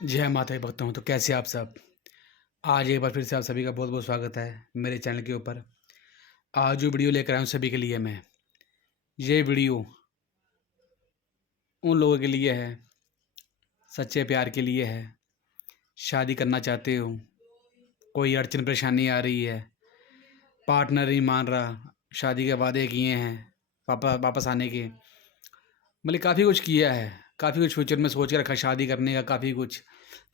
जय माता दी भक्त हूँ। तो कैसे आप सब। आज एक बार फिर से आप सभी का बहुत बहुत स्वागत है मेरे चैनल के ऊपर। आज जो वीडियो लेकर आया हूँ सभी के लिए मैं, ये वीडियो उन लोगों के लिए है, सच्चे प्यार के लिए है। शादी करना चाहते हो, कोई अड़चन परेशानी आ रही है, पार्टनर नहीं मान रहा, शादी के वादे किए हैं पापा वापस आने के, मतलब काफ़ी कुछ किया है, काफ़ी कुछ फ्यूचर में सोच के रखा शादी करने का, काफ़ी कुछ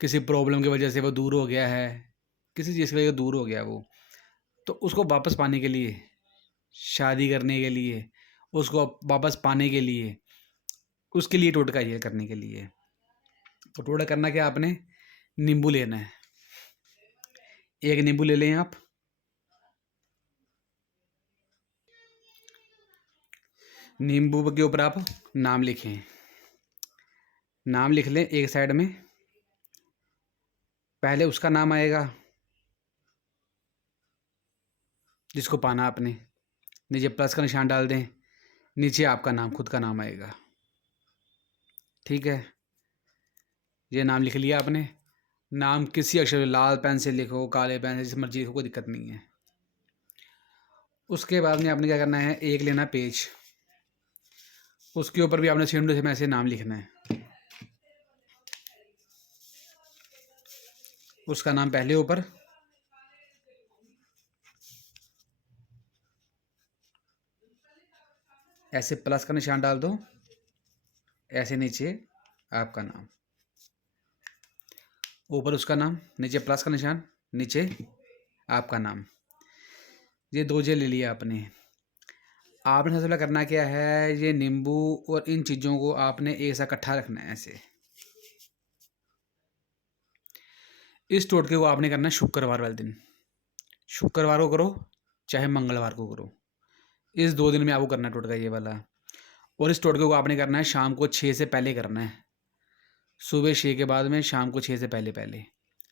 किसी प्रॉब्लम की वजह से वो दूर हो गया है, किसी चीज़ की वजह से दूर हो गया वो, तो उसको वापस पाने के लिए, शादी करने के लिए, उसको वापस पाने के लिए, उसके लिए टोटका ये करने के लिए। तो टोटका करना क्या, आपने नींबू लेना है। एक नींबू ले लें आप। नींबू के ऊपर आप नाम लिखें, नाम लिख लें एक साइड में। पहले उसका नाम आएगा जिसको पाना आपने, नीचे प्लस का निशान डाल दें, नीचे आपका नाम, खुद का नाम आएगा। ठीक है, ये नाम लिख लिया आपने। नाम किसी अक्षर, लाल पेन से लिखो, काले पेन से, जिस मर्जी लिखो, कोई दिक्कत नहीं है। उसके बाद में आपने क्या करना है, एक लेना पेज, उसके ऊपर भी आपने सेम टू सेम ऐसे नाम लिखना है। उसका नाम पहले ऊपर, ऐसे प्लस का निशान डाल दो, ऐसे नीचे आपका नाम, ऊपर उसका नाम, नीचे प्लस का निशान, नीचे आपका नाम। ये दो जे ले लिया आपने। आपने सबसे पहले करना क्या है, ये नींबू और इन चीज़ों को आपने एक साथ इकट्ठा रखना है ऐसे। इस टोटके को आपने करना है शुक्रवार वाले दिन। शुक्रवार को करो चाहे मंगलवार को करो, इस 2 दिन में आपको करना है टोटका ये वाला। और इस टोटके को आपने करना है शाम को 6 से पहले करना है, सुबह 6 के बाद में, शाम को 6 से पहले पहले।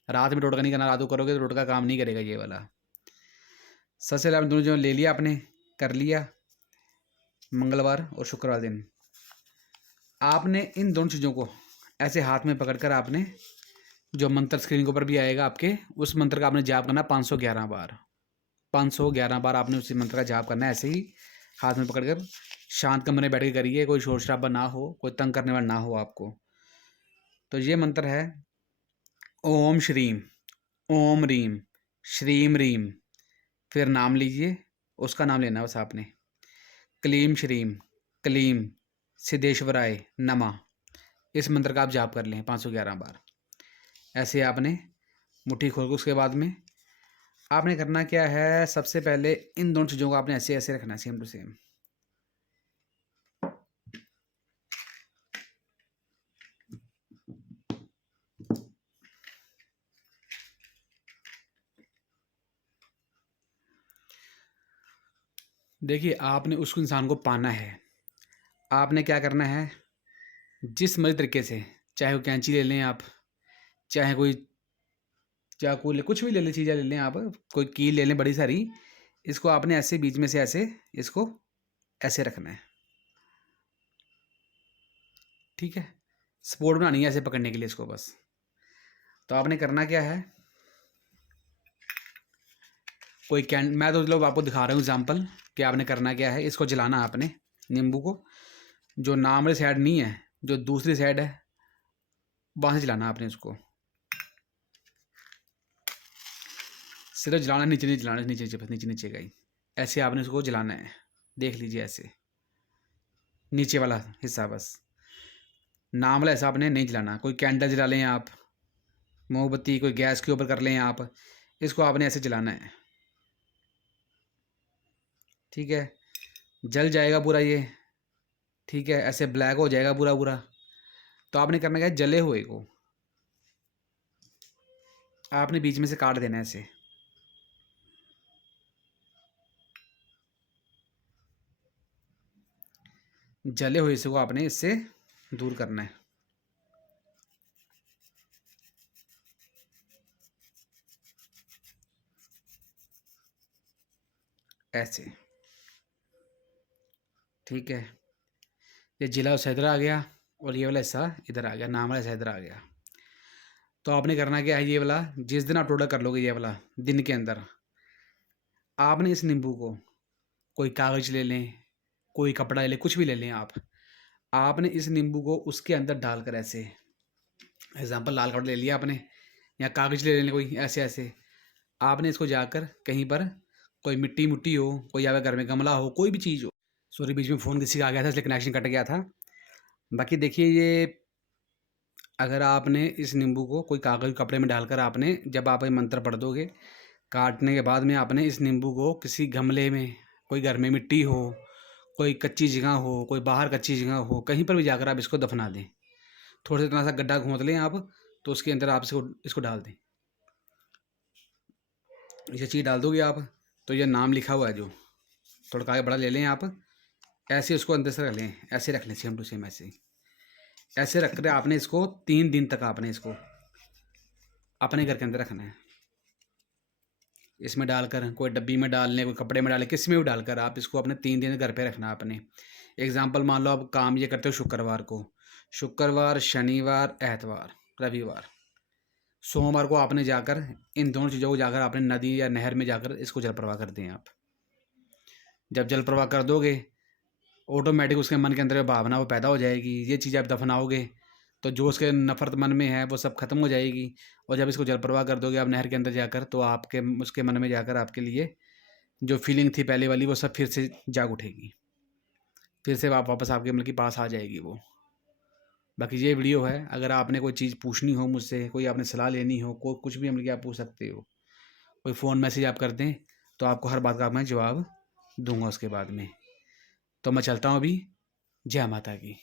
रात में टोटका नहीं करना, रात को करोगे तो टोटका काम नहीं करेगा ये वाला। सबसे पहले दोनों जो ले लिया आपने, कर लिया मंगलवार और शुक्रवार दिन। आपने इन दोनों चीज़ों को ऐसे हाथ में पकड़कर आपने, जो मंत्र स्क्रीन के ऊपर भी आएगा आपके, उस मंत्र का आपने जाप करना 511 बार। 511 बार आपने उसी मंत्र का जाप करना है, ऐसे ही हाथ में पकड़कर। शांत कमरे में बैठ के करिए, कोई शोर शराबा ना हो, कोई तंग करने वाला ना हो आपको। तो ये मंत्र है ओम श्रीम, ओम रीम, श्रीम रीम। फिर नाम लीजिए, उसका नाम लेना है बस आपने। क्लीम श्रीम, क्लीम सिद्धेश्वराय नमः। इस मंत्र का आप जाप कर लें 511 बार। ऐसे आपने मुट्ठी खोल के, उसके बाद में आपने करना क्या है, सबसे पहले इन दोनों चीज़ों को आपने ऐसे ऐसे रखना है, सेम टू सेम। देखिए, आपने उस इंसान को पाना है। आपने क्या करना है, जिस मर्जी तरीके से, चाहे वो कैंची ले लें आप, चाहे कोई चाकू ले, कुछ भी ले लें, चीज़ें ले लें आप, कोई कील ले लें बड़ी सारी। इसको आपने ऐसे बीच में से ऐसे, इसको ऐसे रखना है। ठीक है, सपोर्ट बनानी है ऐसे पकड़ने के लिए इसको बस। तो आपने करना क्या है, कोई कैंड, मैं तो मतलब आपको दिखा रहा हूँ एग्जाम्पल कि आपने करना क्या है। इसको जलाना आपने, नींबू को, जो नाम वाली साइड नहीं है, जो दूसरी साइड है, वहाँ से जलाना आपने इसको। सिर्फ जलाना, नीचे नहीं जलाना, नीचे नीचे, बस नीचे नीचे का ही, ऐसे आपने इसको जलाना है। देख लीजिए ऐसे, नीचे वाला हिस्सा बस, नाम वाला हिस्सा आपने नहीं जलाना। कोई कैंडल जला लें आप, मोमबत्ती कोई गैस के ऊपर कर लें आप, इसको आपने ऐसे जलाना है। ठीक है, जल जाएगा पूरा ये। ठीक है, ऐसे ब्लैक हो जाएगा पूरा पूरा। तो आपने करना क्या है, जले हुए को आपने बीच में से काट देना है ऐसे। जले हुए हिस्से को आपने इससे दूर करना है, ऐसे। ठीक है, ये जिला हिस्सा इधर आ गया और ये वाला हिस्सा इधर आ गया, नाम वाला हिस्सा इधर आ गया। तो आपने करना क्या है, ये वाला जिस दिन आप टोटल कर लोगे ये वाला दिन के अंदर, आपने इस नींबू को कोई कागज़ ले लें, कोई कपड़ा ले लें, कुछ भी ले लें आप। आपने इस नींबू को उसके अंदर डालकर ऐसे, एग्ज़ाम्पल लाल कपड़ा ले लिया आपने या कागज़ ले लें कोई ऐसे-ऐसे, आपने इसको जाकर कहीं पर कोई मिट्टी-मुट्टी हो, कोई आपके घर में गमला हो, कोई भी चीज़ हो। सॉरी बीच में फ़ोन किसी का आ गया था इसलिए कनेक्शन कट गया था। बाकी देखिए ये, अगर आपने इस नींबू को कोई कागज़ कपड़े में डालकर आपने जब आप ये मंत्र पढ़ दोगे, काटने के बाद में आपने इस नींबू को किसी गमले में, कोई घर में मिट्टी हो, कोई कच्ची जगह हो, कोई बाहर कच्ची जगह हो, कहीं पर भी जाकर आप इसको दफ़ना दें। थोड़ा सा इतना सा गड्ढा खोद लें आप, तो उसके अंदर आप इसको डाल दें। ये चीज़ डाल दोगे आप, तो ये नाम लिखा हुआ है जो, थोड़ा कागज़ बड़ा ले लें आप, ऐसे उसको अंदर से रख लें, ऐसे रख लें सेम टू सेम ऐसे। ऐसे रख कर आपने इसको 3 दिन तक आपने इसको अपने घर के अंदर रखना है। इसमें डालकर कोई डब्बी में डाल लें, कोई कपड़े में डालें, किसी में भी डालकर आप इसको अपने 3 दिन घर पे रखना है अपने। एग्ज़ाम्पल मान लो आप काम ये करते हो शुक्रवार को, शुक्रवार, शनिवार, एतवार, रविवार, सोमवार को आपने जाकर इन दोनों चीज़ों को जाकर आपने नदी या नहर में जाकर इसको जल प्रवाह कर दें आप। जब जल प्रवाह कर दोगे, ऑटोमेटिक उसके मन के अंदर जो भावना वो पैदा हो जाएगी। ये चीज़ आप दफनाओगे तो जो उसके नफ़रत मन में है वो सब खत्म हो जाएगी। और जब इसको जल प्रवाह कर दोगे आप नहर के अंदर जाकर, तो आपके उसके मन में जाकर आपके लिए जो फीलिंग थी पहले वाली वो सब फिर से जाग उठेगी। फिर से वापस आपके मतलब कि पास आ जाएगी वो। बाकी ये वीडियो है, अगर आपने कोई चीज़ पूछनी हो मुझसे, कोई आपने सलाह लेनी हो, को कुछ भी मतलब कि आप पूछ सकते हो। कोई फ़ोन मैसेज आप कर दें तो आपको हर बात का मैं जवाब दूँगा उसके बाद में। तो मैं चलता हूँ अभी। जय माता की।